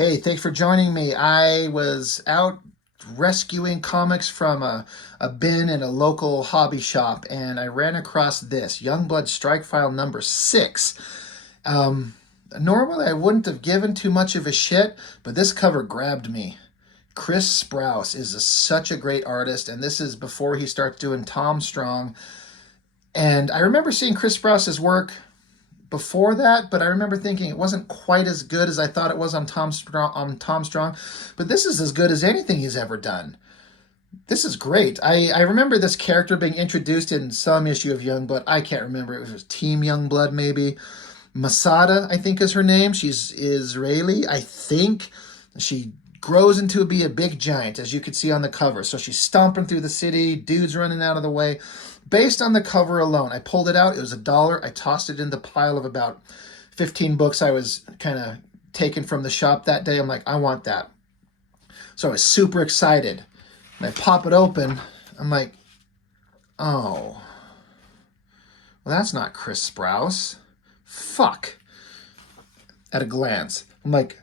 Hey, thanks for joining me. I was out rescuing comics from a bin in a local hobby shop, and I ran across this Youngblood strikefile number 6. Um, Normally, I wouldn't have given too much of a shit, but this cover grabbed me. Chris Sprouse is such a great artist, and this is before he starts doing Tom Strong. And I remember seeing Chris Sprouse's work before that, but I remember thinking it wasn't quite as good as I thought it was on Tom Strong. But this is as good as anything he's ever done. This is great. I remember this character being introduced in some issue of Youngblood. I can't remember. It was Team Youngblood, maybe. Masada, I think, is her name. She's Israeli, I think. She grows into be a big giant, as you could see on the cover. So she's stomping through the city, dudes running out of the way. Based on the cover alone, I pulled it out. It was $1. I tossed it in the pile of about 15 books I was kind of taken from the shop that day. I'm like, I want that. So I was super excited. And I pop it open. I'm like, oh, well, that's not Chris Sprouse. Fuck. At a glance. I'm like,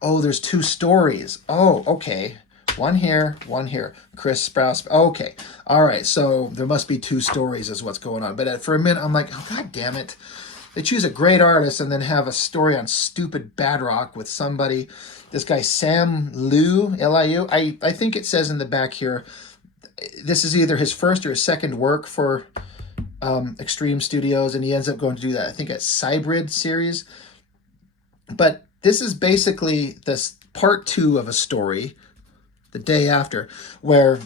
oh, there's 2 stories. Oh, okay. One here, one here. Chris Sprouse. Okay. All right. So there must be 2 stories is what's going on. But for a minute, I'm like, oh, God damn it. They choose a great artist and then have a story on stupid Badrock with somebody. This guy, Sam Liu, L-I-U. I think it says in the back here, this is either his first or his second work for Extreme Studios, and he ends up going to do that, I think, at Cybrid series. But this is basically this part 2 of a story, the day after, where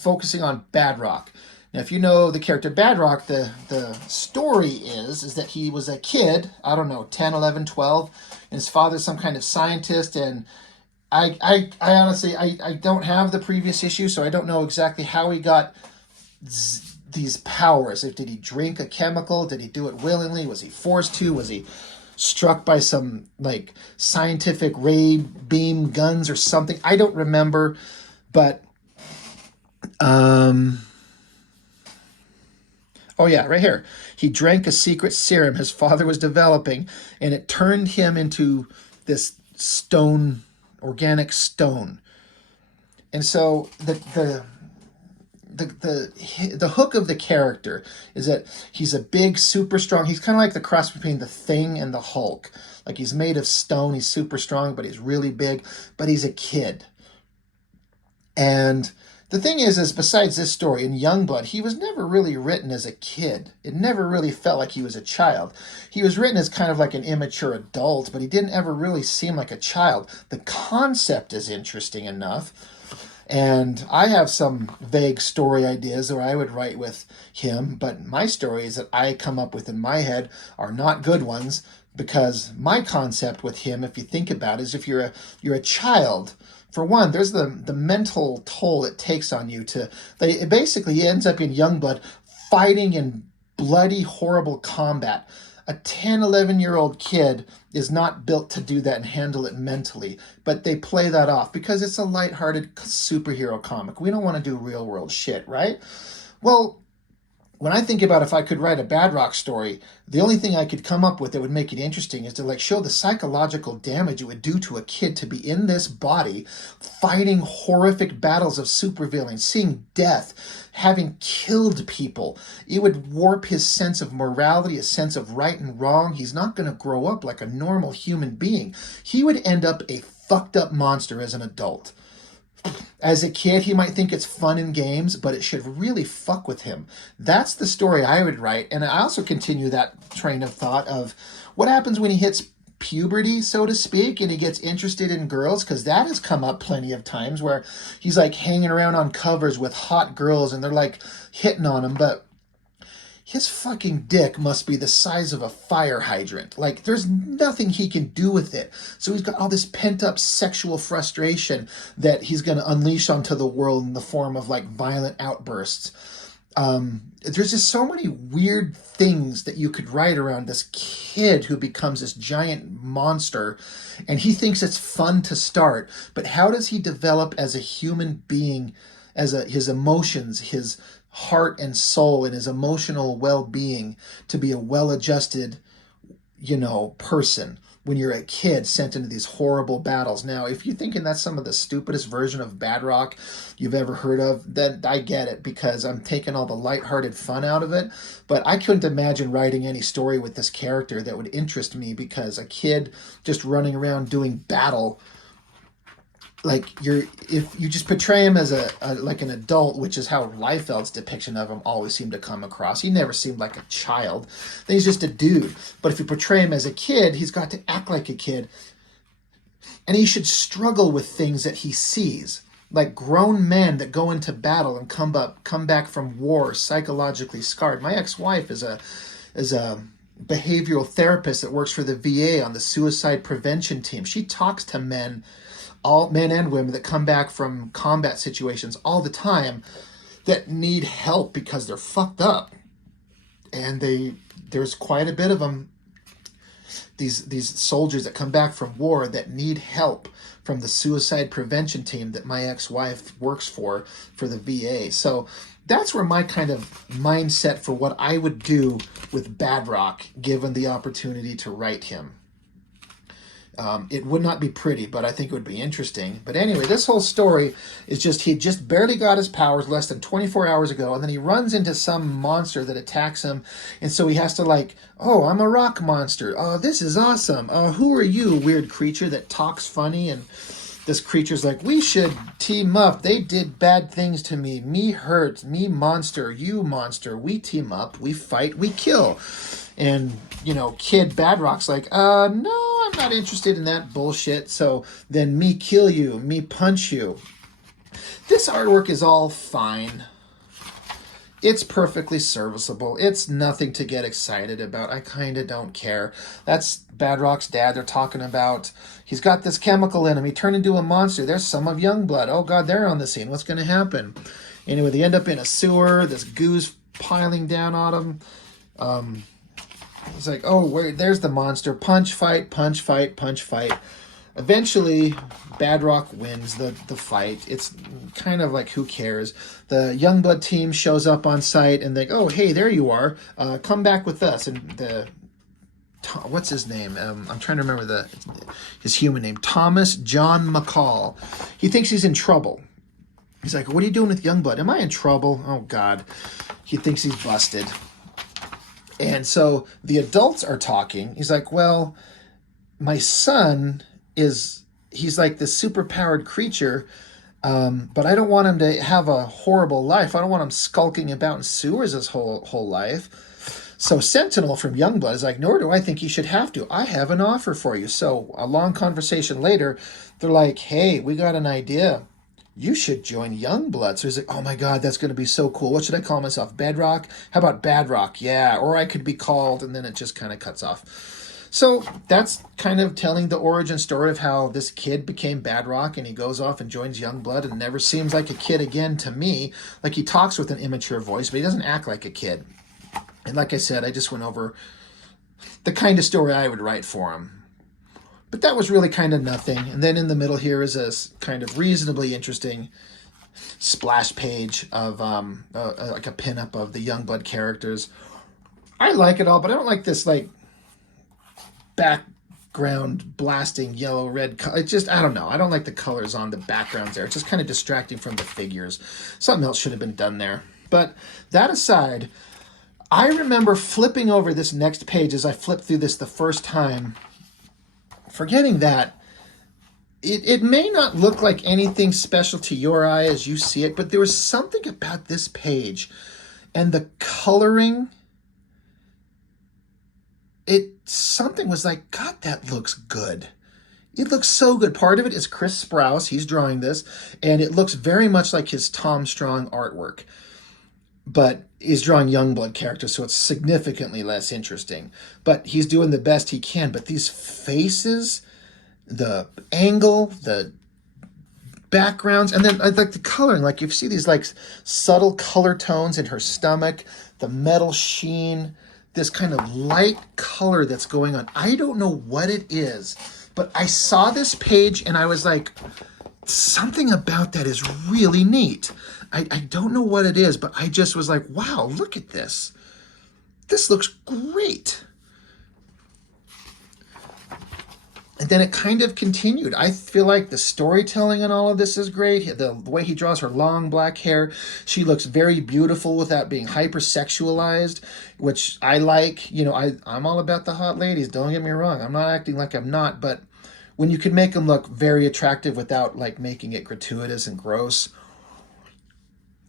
focusing on Badrock. Now, if you know the character Badrock, the story is that he was a kid, I don't know, 10, 11, 12, and his father's some kind of scientist, and I honestly, I don't have the previous issue, so I don't know exactly how he got these powers. Did he drink a chemical? Did he do it willingly? Was he forced to? Was he struck by some like scientific ray beam guns or something? I don't remember, but oh yeah, right here. He drank a secret serum his father was developing, and it turned him into this stone, organic stone. And so the hook of the character is that he's a big, super strong. He's kind of like the cross between the Thing and the Hulk. Like, he's made of stone. He's super strong, but he's really big. But he's a kid. And the thing is besides this story, in Youngblood, he was never really written as a kid. It never really felt like he was a child. He was written as kind of like an immature adult, but he didn't ever really seem like a child. The concept is interesting enough. And I have some vague story ideas that I would write with him, but my stories that I come up with in my head are not good ones, because my concept with him, if you think about it, is if you're a child, for one, there's the mental toll it takes on you it basically ends up in Youngblood fighting in bloody, horrible combat. A 10, 11-year-old kid is not built to do that and handle it mentally, but they play that off because it's a lighthearted superhero comic. We don't want to do real world shit, right? Well, when I think about if I could write a Badrock story, the only thing I could come up with that would make it interesting is to like show the psychological damage it would do to a kid to be in this body, fighting horrific battles of supervillains, seeing death, having killed people. It would warp his sense of morality, his sense of right and wrong. He's not going to grow up like a normal human being. He would end up a fucked up monster as an adult. As a kid, he might think it's fun and games, but it should really fuck with him. That's the story I would write. And I also continue that train of thought of what happens when he hits puberty, so to speak, and he gets interested in girls, because that has come up plenty of times where he's like hanging around on covers with hot girls and they're like hitting on him, but his fucking dick must be the size of a fire hydrant. Like, there's nothing he can do with it. So he's got all this pent-up sexual frustration that he's going to unleash onto the world in the form of, like, violent outbursts. There's just so many weird things that you could write around this kid who becomes this giant monster, and he thinks it's fun to start. But how does he develop as a human being, his emotions, his heart and soul, and his emotional well-being to be a well-adjusted, person? when you're a kid sent into these horrible battles. Now, if you're thinking that's some of the stupidest version of Badrock you've ever heard of, then I get it, because I'm taking all the lighthearted fun out of it. But I couldn't imagine writing any story with this character that would interest me, because a kid just running around doing battle, like if you just portray him as a like an adult, which is how Liefeld's depiction of him always seemed to come across. He never seemed like a child. Then he's just a dude. But if you portray him as a kid, he's got to act like a kid, and he should struggle with things that he sees, like grown men that go into battle and come back from war psychologically scarred. My ex-wife is a behavioral therapist that works for the VA on the suicide prevention team. She talks to men, all men and women, that come back from combat situations all the time that need help because they're fucked up. And there's quite a bit of them, these soldiers that come back from war that need help from the suicide prevention team that my ex-wife works for the VA. So that's where my kind of mindset for what I would do with Badrock, given the opportunity to write him. It would not be pretty, but I think it would be interesting. But anyway, this whole story is just, he just barely got his powers less than 24 hours ago, and then he runs into some monster that attacks him, and so he has to like, oh, I'm a rock monster. Oh, this is awesome. Who are you, weird creature that talks funny? And this creature's like, we should team up. They did bad things to me. Me hurt. Me monster. You monster. We team up. We fight. We kill. And, kid Badrock's like, no, I'm not interested in that bullshit. So then me kill you, me punch you. This artwork is all fine. It's perfectly serviceable. It's nothing to get excited about. I kind of don't care. That's Badrock's dad they're talking about. He's got this chemical in him. He turned into a monster. There's some of Youngblood. Oh, God, they're on the scene. What's going to happen? Anyway, they end up in a sewer. This goo's piling down on them. It's like, oh, wait, there's the monster. Punch, fight, punch, fight, punch, fight. Eventually, Badrock wins the fight. It's kind of like, who cares? The Youngblood team shows up on site, and they go, oh, hey, there you are. Come back with us. And what's his name? I'm trying to remember his human name. Thomas John McCall. He thinks he's in trouble. He's like, what are you doing with Youngblood? Am I in trouble? Oh, God. He thinks he's busted. And so the adults are talking. He's like, well, my son he's like this super-powered creature, but I don't want him to have a horrible life. I don't want him skulking about in sewers his whole life. So Sentinel from Youngblood is like, nor do I think he should have to. I have an offer for you. So a long conversation later, they're like, hey, we got an idea. You should join Youngblood. So he's like, oh my God, that's going to be so cool. What should I call myself? Bedrock? How about Badrock? Yeah. Or I could be called, and then it just kind of cuts off. So that's kind of telling the origin story of how this kid became Badrock, and he goes off and joins Youngblood and never seems like a kid again to me. Like, he talks with an immature voice, but he doesn't act like a kid. And like I said, I just went over the kind of story I would write for him. But that was really kind of nothing. And then in the middle here is a kind of reasonably interesting splash page of like a pinup of the Youngblood characters. I like it all, but I don't like this like background blasting yellow red color. It just, I don't know. I don't like the colors on the backgrounds there. It's just kind of distracting from the figures. Something else should have been done there. But that aside, I remember flipping over this next page as I flipped through this the first time, forgetting that it may not look like anything special to your eye as you see it, but there was something about this page and the coloring. Something was like, God, that looks good. It looks so good. Part of it is Chris Sprouse. He's drawing this, and it looks very much like his Tom Strong artwork, but he's drawing Youngblood characters, so it's significantly less interesting. But he's doing the best he can. But these faces, the angle, the backgrounds, and then like the coloring, like you see these like subtle color tones in her stomach, the metal sheen, this kind of light color that's going on. I don't know what it is, but I saw this page and I was like, something about that is really neat. I don't know what it is, but I just was like, wow, look at this. This looks great. then it kind of continued. I feel like the storytelling in all of this is great. The way he draws her long black hair, she looks very beautiful without being hypersexualized, which I like. You know, I'm all about the hot ladies. Don't get me wrong. I'm not acting like I'm not, but when you can make them look very attractive without like making it gratuitous and gross,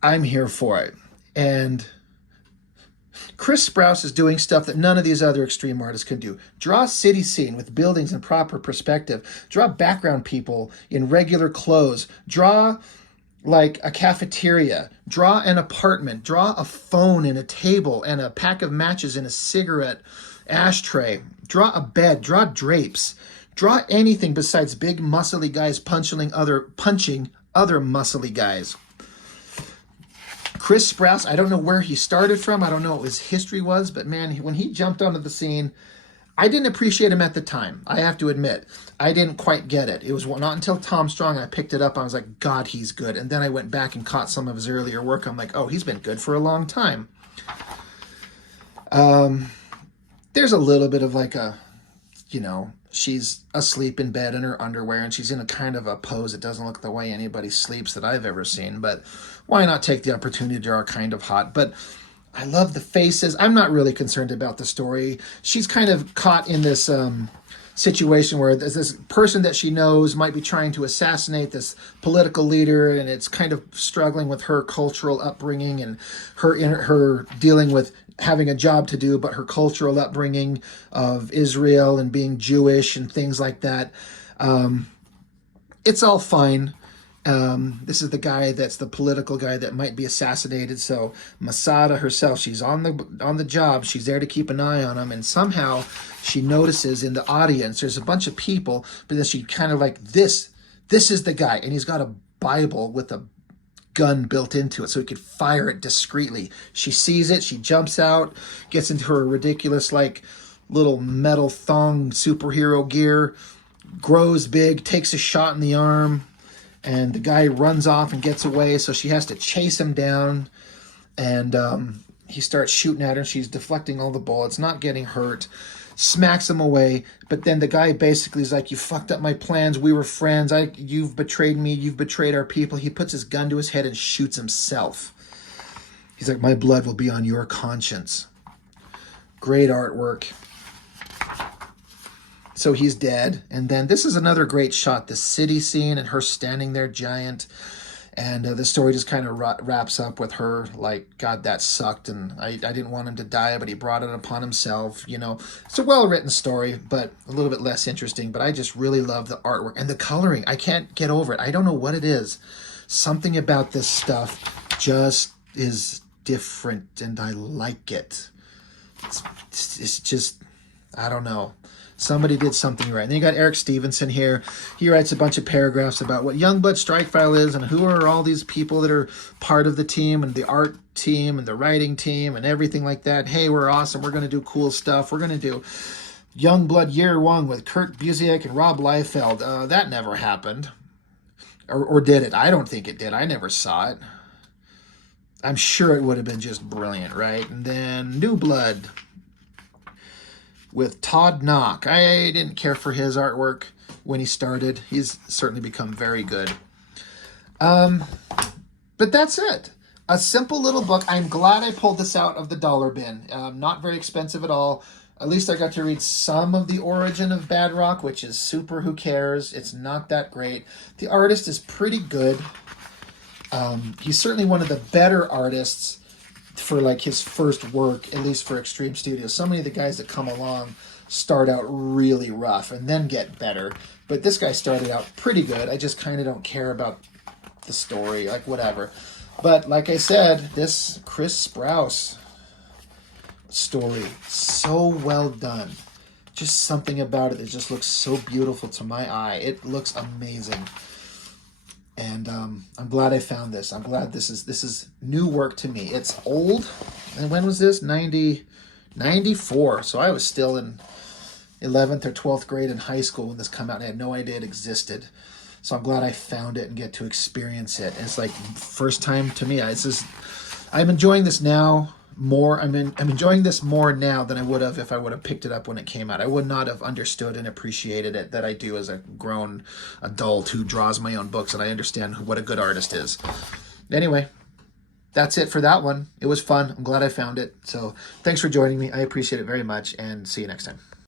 I'm here for it. And Chris Sprouse is doing stuff that none of these other extreme artists can do. Draw a city scene with buildings in proper perspective. Draw background people in regular clothes. Draw like a cafeteria. Draw an apartment. Draw a phone and a table and a pack of matches and a cigarette ashtray. Draw a bed. Draw drapes. Draw anything besides big muscly guys punching other muscly guys. Chris Sprouse, I don't know where he started from. I don't know what his history was, but man, when he jumped onto the scene, I didn't appreciate him at the time. I have to admit, I didn't quite get it. It was not until Tom Strong I picked it up. I was like, God, he's good. And then I went back and caught some of his earlier work. I'm like, oh, he's been good for a long time. There's a little bit of like a, you know, she's asleep in bed in her underwear and she's in a kind of a pose that doesn't look the way anybody sleeps that I've ever seen, but why not take the opportunity to draw kind of hot? But I love the faces. I'm not really concerned about the story. She's kind of caught in this situation where there's this person that she knows might be trying to assassinate this political leader, and it's kind of struggling with her cultural upbringing and her dealing with having a job to do, but her cultural upbringing of Israel and being Jewish and things like that. It's all fine. This is the guy that's the political guy that might be assassinated. So Masada herself, she's on the job. She's there to keep an eye on him. And somehow she notices in the audience, there's a bunch of people, but then she kind of like, this is the guy. And he's got a Bible with a gun built into it so he could fire it discreetly. She sees it. She jumps out, gets into her ridiculous like little metal thong superhero gear, grows big, takes a shot in the arm, and the guy runs off and gets away. So she has to chase him down, and he starts shooting at her. She's deflecting all the bullets, not getting hurt, smacks him away. But then the guy basically is like, you fucked up my plans. We were friends. You've betrayed me. You've betrayed our people. He puts his gun to his head and shoots himself. He's like, my blood will be on your conscience. Great artwork. So he's dead. And then this is another great shot, the city scene and her standing there giant. And the story just kind of wraps up with her like, God, that sucked. And I didn't want him to die, but he brought it upon himself. You know, it's a well-written story, but a little bit less interesting. But I just really love the artwork and the coloring. I can't get over it. I don't know what it is. Something about this stuff just is different, and I like it. It's just, I don't know. Somebody did something right. And then you got Eric Stevenson here. He writes a bunch of paragraphs about what Youngblood strikefile is and who are all these people that are part of the team and the art team and the writing team and everything like that. Hey, we're awesome. We're going to do cool stuff. We're going to do Youngblood Year One with Kurt Busiek and Rob Liefeld. That never happened. Or did it? I don't think it did. I never saw it. I'm sure it would have been just brilliant, right? And then New Blood with Todd Knock. I didn't care for his artwork when he started. He's certainly become very good. But that's it. A simple little book. I'm glad I pulled this out of the dollar bin. Not very expensive at all. At least I got to read some of the origin of Bad Rock, which is super who cares. It's not that great. The artist is pretty good. He's certainly one of the better artists for like his first work, at least for Extreme Studios. So many of the guys that come along start out really rough and then get better. But this guy started out pretty good. I just kind of don't care about the story, like whatever. But like I said, this Chris Sprouse story, so well done. Just something about it that just looks so beautiful to my eye. It looks amazing. And I'm glad I found this. I'm glad this is new work to me. It's old. And when was this? 94. So I was still in 11th or 12th grade in high school when this came out. And I had no idea it existed. So I'm glad I found it and get to experience it. And it's like first time to me. I'm enjoying this now more. I'm enjoying this more now than I would have if I would have picked it up when it came out. I would not have understood and appreciated it that I do as a grown adult who draws my own books, and I understand what a good artist is. Anyway, that's it for that one. It was fun. I'm glad I found it. So thanks for joining me. I appreciate it very much, and see you next time.